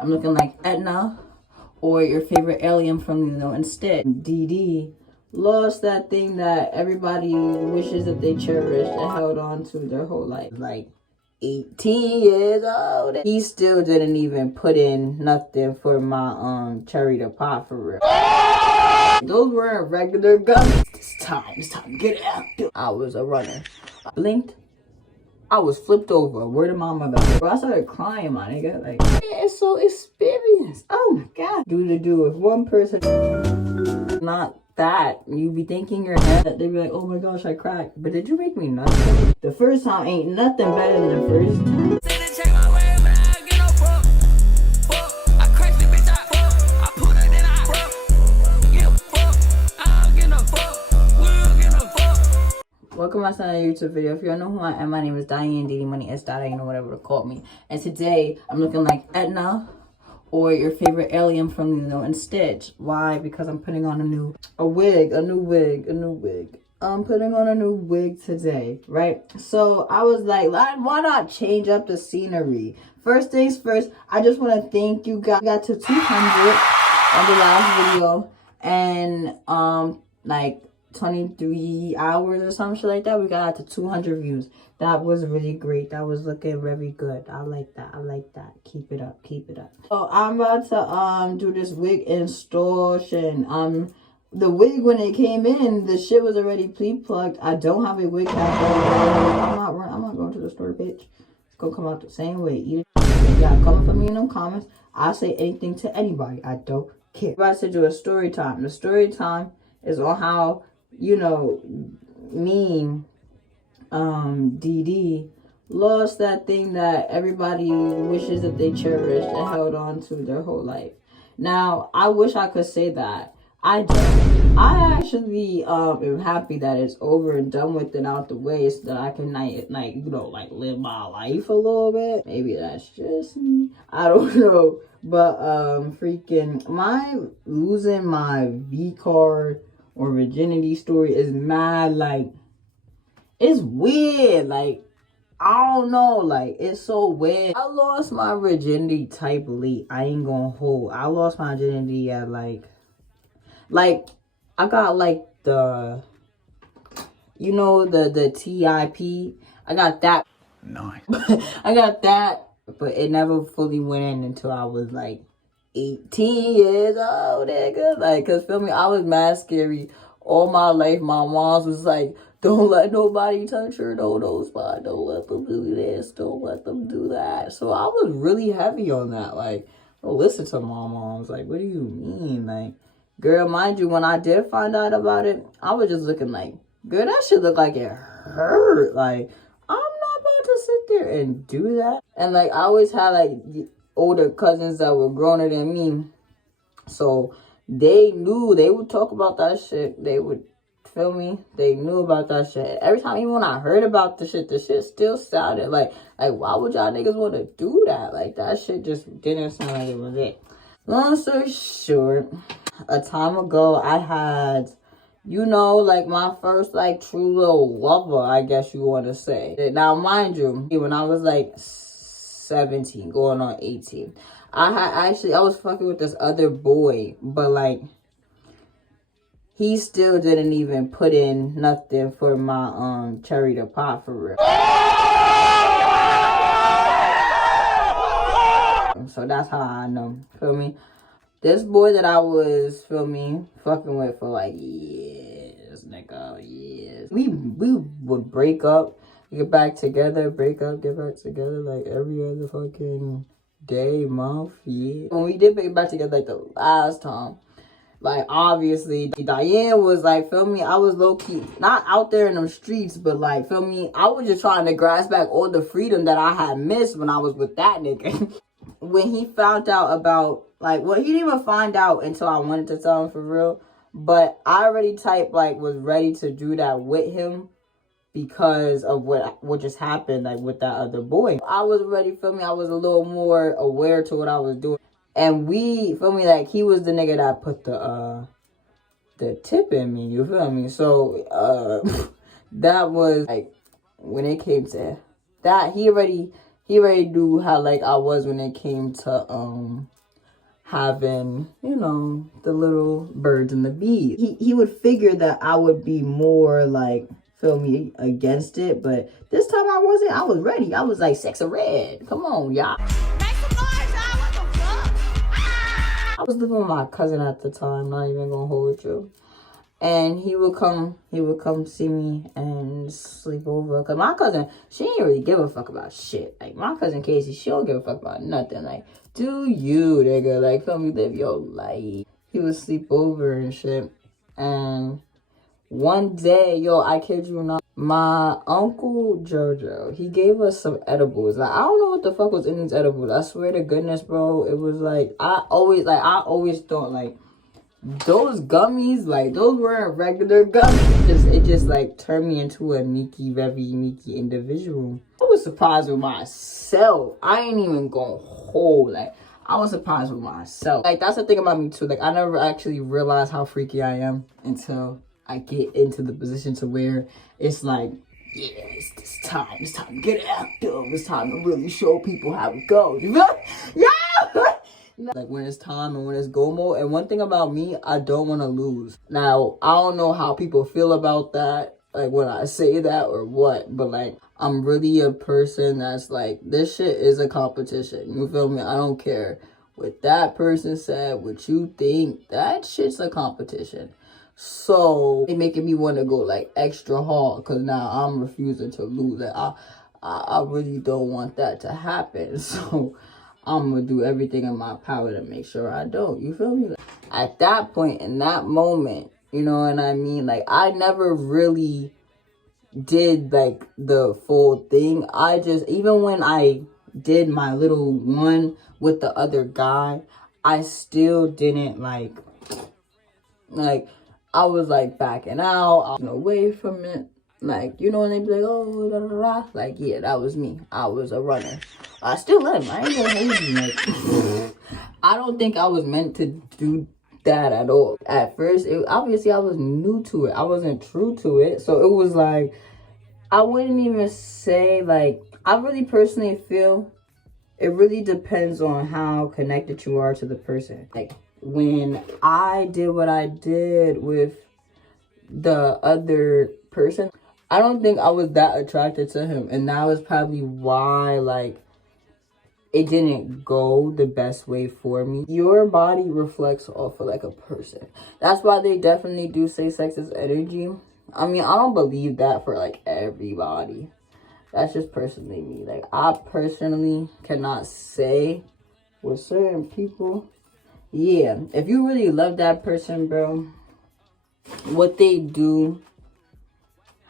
I'm looking like Etna or your favorite alien from, instead. Didi lost that thing that everybody wishes that they cherished and held on to their whole life. Like 18 years old. He still didn't even put in nothing for my cherry to pop for real. Those weren't regular guns. It's time, get out. I was a runner. I blinked. I was flipped over. Word of my mother. Bro, I started crying, my nigga. Like, man, it's so experienced. Oh my god. Do if one person not that, you be thinking your head, they be like, oh my gosh, I cracked. But did you make me nuts? The first time ain't nothing better than the first time. Welcome to my YouTube video. If you don't know who I am, my name is Itz Didi, Itz Didi, you know, whatever to call me. And today, I'm looking like Etna or your favorite alien from, instead. Why? Because I'm putting on a new wig. I'm putting on a new wig today, right? So I was like, why not change up the scenery? First things first, I just want to thank you guys. I got to 200 on the last video, and like 23 hours or some shit like that, we got to 200 views. That was really great. That was looking very good. I like that. Keep it up. So I'm about to do this wig installation. The wig, when it came in, the shit was already pre-plugged. I don't have a wig cap. I'm not going to the store, bitch. It's gonna come out the same way. Y'all coming for me in them comments. I'll say anything to anybody. I don't care. I'm about to do a story time. The story time is on how, you know, me, Didi lost that thing that everybody wishes that they cherished and held on to their whole life. Now, I wish I could say that. I don't. I actually am happy that it's over and done with and out the way, so that I can live my life a little bit. Maybe that's just me. I don't know. But freaking losing my V card or virginity story is mad, like, it's weird. Like, I don't know, like, it's so weird. I lost my virginity type late. I ain't gonna hold. I lost my virginity at like I got like the, you know, the TIP. I got that. Nice. I got that, but it never fully went in until I was like 18 years old, nigga. Like, cause feel me, I was mad scary all my life. My mom was like, don't let nobody touch your no spot. Don't let them do this. Don't let them do that. So I was really heavy on that. Like, don't listen to my mom's. Like, what do you mean? Like, girl, mind you, when I did find out about it, I was just looking like, girl, that shit look like it hurt. Like, I'm not about to sit there and do that. And like, I always had like older cousins that were growner than me, so they knew. They would talk about that shit. They would, feel me, they knew about that shit. Every time, even when I heard about the shit still sounded like why would y'all niggas want to do that? Like, that shit just didn't sound like it was it. Long story short, a time ago, I had, you know, like, my first, like, true little lover, I guess you want to say. Now, mind you, when I was like 17 going on 18, I was fucking with this other boy, but like, he still didn't even put in nothing for my cherry to pop for real. So that's how I know, feel me? This boy that I was, feel me, fucking with for like years, nigga, years. We would break up, get back together, break up, get back together, like every other fucking day, month, year. When we did get back together, like the last time, like, obviously, Diane was like, feel me, I was low-key, not out there in them streets, but like, feel me, I was just trying to grasp back all the freedom that I had missed when I was with that nigga. When he found out about, like, well, he didn't even find out until I wanted to tell him for real, but I already was ready to do that with him because of what just happened, like, with that other boy. I was ready, feel me, I was a little more aware to what I was doing. And we, feel me, like, he was the nigga that put the tip in me, you feel me? So, that was, like, when it came to that, he he already knew how like I was when it came to having, you know, the little birds and the bees. He would figure that I would be more like, feel me, against it, but this time I wasn't. I was ready. I was like, sex of red. Come on, y'all. Make some noise, y'all. What the fuck? Ah! I was living with my cousin at the time, not even gonna hold you. And he would come see me and sleep over. Cause my cousin, she ain't really give a fuck about shit. Like my cousin Casey, she don't give a fuck about nothing. Like, do you, nigga? Like, feel me, live your life. He would sleep over and shit. And one day, yo, I kid you not, my uncle Jojo, he gave us some edibles. Like, I don't know what the fuck was in these edibles. I swear to goodness, bro. It was like, I always thought like, those gummies, like, those weren't regular gummies. It just like turned me into a very meeky individual. I was surprised with myself. I ain't even gonna hold. Like, I was surprised with myself. Like, that's the thing about me too. Like, I never actually realized how freaky I am until I get into the position to where it's like, yeah, it's time to get active. It's time to really show people how it goes. You know? Yeah. Like when it's time and when it's go mode. And one thing about me, I don't want to lose. Now, I don't know how people feel about that, like when I say that or what, but like I'm really a person that's like, this shit is a competition. You feel me? I don't care what that person said, what you think. That shit's a competition. So it making me want to go like extra hard because now I'm refusing to lose it. I really don't want that to happen. So I'm going to do everything in my power to make sure I don't. You feel me? Like, at that point, in that moment, you know what I mean? Like, I never really did, like, the full thing. I just, even when I did my little one with the other guy, I still didn't, like, I was, like, backing out. I was away from it. Like, you know, when they be like, oh, da, da, da. Like, yeah, that was me. I was a runner. I still am. I ain't gonna hold you. Like, I don't think I was meant to do that at all. At first, obviously, I was new to it. I wasn't true to it. So it was like, I wouldn't even say, like, I really personally feel it really depends on how connected you are to the person. Like, when I did what I did with the other person, I don't think I was that attracted to him. And that was probably why, like, it didn't go the best way for me. Your body reflects off of, like, a person. That's why they definitely do say sex is energy. I mean, I don't believe that for, like, everybody. That's just personally me. Like, I personally cannot say with certain people, yeah, if you really love that person, bro, what they do,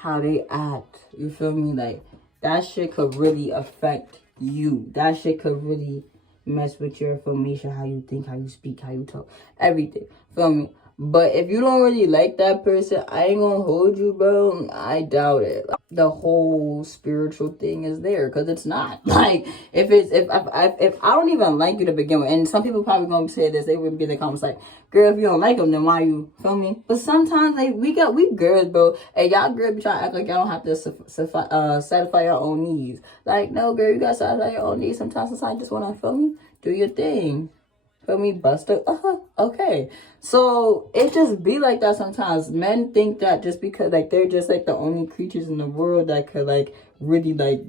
how they act, you feel me? Like, that shit could really affect you. That shit could really mess with your information, how you think, how you speak, how you talk, everything. Feel me? But if you don't really like that person, I ain't gonna hold you, bro. I doubt it. The whole spiritual thing is there, because it's not. Like, if I don't even like you to begin with, and some people probably gonna say this, they would be in the comments like, girl, if you don't like them, then why you, feel me? But sometimes, like, we girls, bro, and y'all girls be trying to act like y'all don't have to satisfy your own needs. Like, no, girl, you gotta satisfy your own needs. Sometimes you just wanna, feel me, do your thing. Feel me, Buster? Okay. So it just be like that sometimes. Men think that just because, like, they're just like the only creatures in the world that could, like, really, like,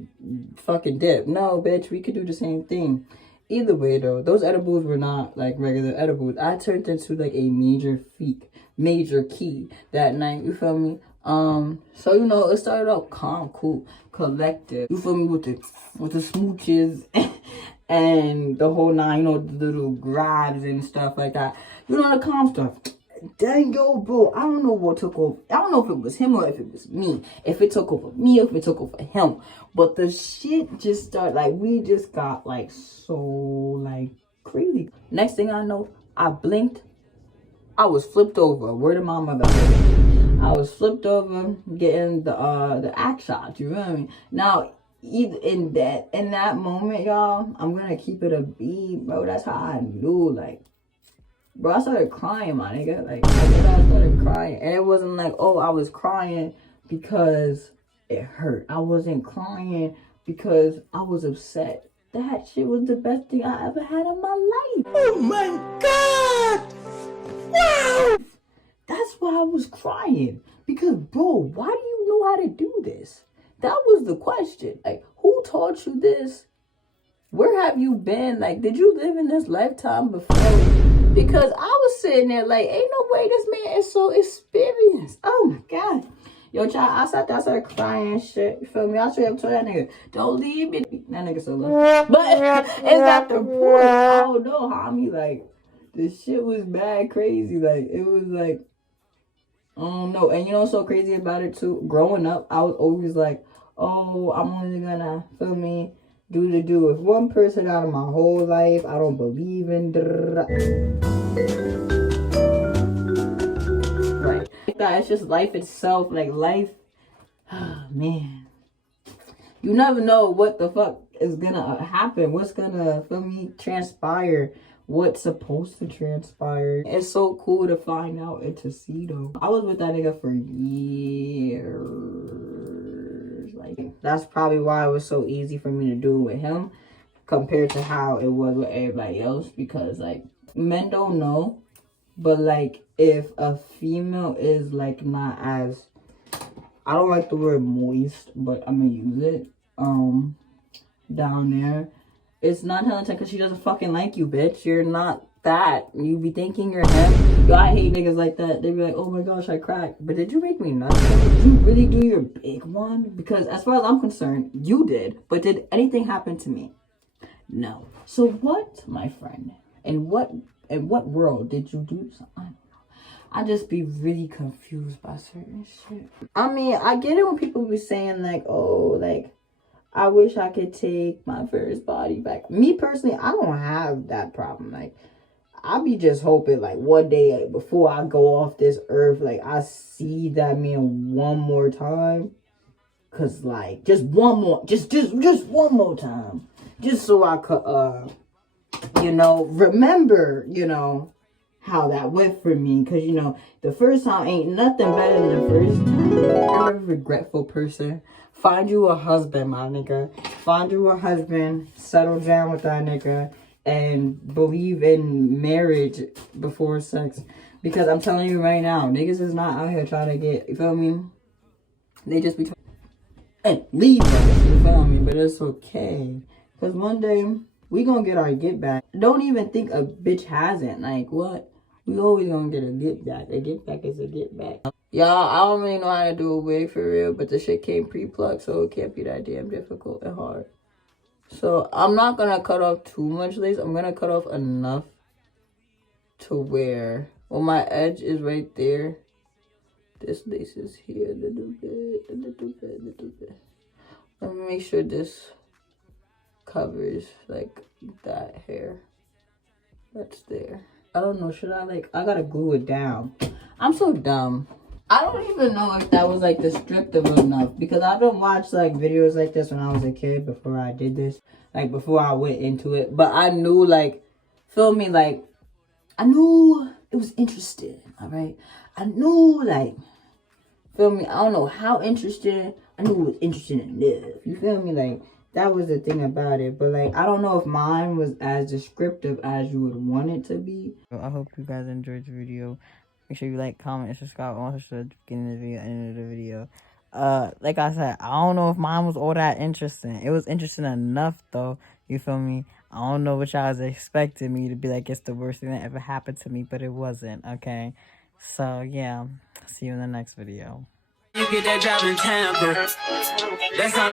fucking dip. No, bitch, we could do the same thing. Either way, though, those edibles were not like regular edibles. I turned into like a major key that night. You feel me? So you know, it started off calm, cool, collective. You feel me, with the smooches and the whole nine, you know, the little grabs and stuff like that. You know, the calm stuff. Dang, yo, bro, I don't know what took over. I don't know if it was him or if it was me. If it took over me or if it took over him. But the shit just started, like, we just got, like, so, like, crazy. Next thing I know, I blinked. I was flipped over. Word of my mother. I was flipped over getting the axe shot. You feel me? Now, either in that moment, y'all, I'm gonna keep it a beat, bro. That's how I knew, like, bro, I started crying, my nigga. Like, I started crying. And it wasn't like, oh, I was crying because it hurt. I wasn't crying because I was upset. That shit was the best thing I ever had in my life. Oh my God! Wow! That's why I was crying. Because, bro, why do you know how to do this? That was the question. Like, who taught you this? Where have you been? Like, did you live in this lifetime before? Because I was sitting there like, ain't no way this man is so experienced. Oh my God. Yo, child, I sat there, I started crying and shit. You feel me? I straight up told that nigga, don't leave me. That nigga so low. But it's not the point. I don't know, homie. Like, this shit was bad crazy. Like, it was like, I don't know. And you know what's so crazy about it too? Growing up, I was always like, oh, I'm only gonna, feel me, do with one person out of my whole life. I don't believe in right. That it's just life itself. Like life, man. You never know what the fuck is gonna happen. What's gonna, feel me, transpire. What's supposed to transpire. It's so cool to find out and to see though. I was with that nigga for years. Like, that's probably why it was so easy for me to do it with him compared to how it was with everybody else. Because like, men don't know, but like, if a female is like not as, I don't like the word moist, but I'm gonna use it, down there, it's not telling because she doesn't fucking like you, bitch. You're not that. You be thinking you're him. Yo, I hate niggas like that. They be like, oh my gosh, I cracked. But did you make me nuts? Did you really do your big one? Because as far as I'm concerned, you did. But did anything happen to me? No. So what, my friend? In what world did you do something? I just be really confused by certain shit. I mean, I get it when people be saying like, oh, like, I wish I could take my first body back. Me personally, I don't have that problem. Like, I be just hoping like one day like, before I go off this earth, like I see that man one more time. Cause like just one more, just one more time. Just so I could you know, remember, you know, how that went for me. Cause you know, the first time ain't nothing better than the first time. I'm a regretful person. Find you a husband, my nigga. Find you a husband. Settle down with that nigga. And believe in marriage before sex. Because I'm telling you right now, niggas is not out here trying to get, you feel me? They just be trying and leave us, you feel me? But it's okay. Because one day, we gonna get our get back. Don't even think a bitch hasn't. Like, what? We always gonna get a get back. A get back is a get back. Y'all, I don't really know how to do a wig for real, but the shit came pre-plucked, so it can't be that damn difficult and hard. So I'm not gonna cut off too much lace. I'm gonna cut off enough to where, well, my edge is right there. This lace is here, a little bit. Let me make sure this covers like that hair. That's there. I don't know, should I like, I gotta glue it down. I'm so dumb. I don't even know if that was like descriptive enough because I don't watch like videos like this when I was a kid before I did this, like before I went into it. But I knew like, feel me, like I knew it was interesting, all right? I knew like, feel me, I don't know how interesting, I knew it was interesting enough, you feel me? Like that was the thing about it. But like, I don't know if mine was as descriptive as you would want it to be. I hope you guys enjoyed the video. Make sure you like, comment, and subscribe. Also, should beginning of the video, end of the video. Like I said, I don't know if mine was all that interesting. It was interesting enough, though. You feel me? I don't know what y'all was expecting me to be like. It's the worst thing that ever happened to me, but it wasn't. Okay, so yeah. See you in the next video. You get that job in Tampa. That's how